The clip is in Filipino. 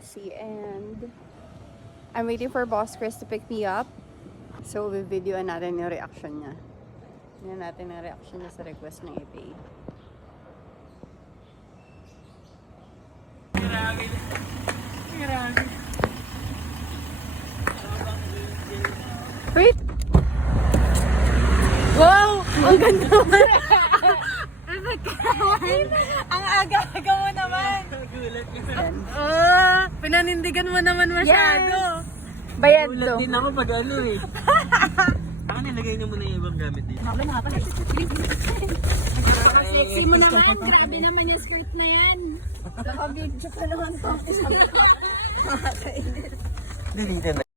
Chelsea and I'm waiting for Boss Chris to pick me up. So, videoan natin yung reaction niya. Tingnan natin yung reaction niya sa request ng EPA. Wait! Wow! Ang ganda naman! Ang aga-aga mo naman! Pinanindigan mo naman masyado. Yes! Bayad to. Ulat din ako pag ano eh. Saka nilagay niyo muna yung ibang gamit dito. Sexy mo naman. Grabe naman yung skirt na yan. Nakabidyo pa naman to. Dito na.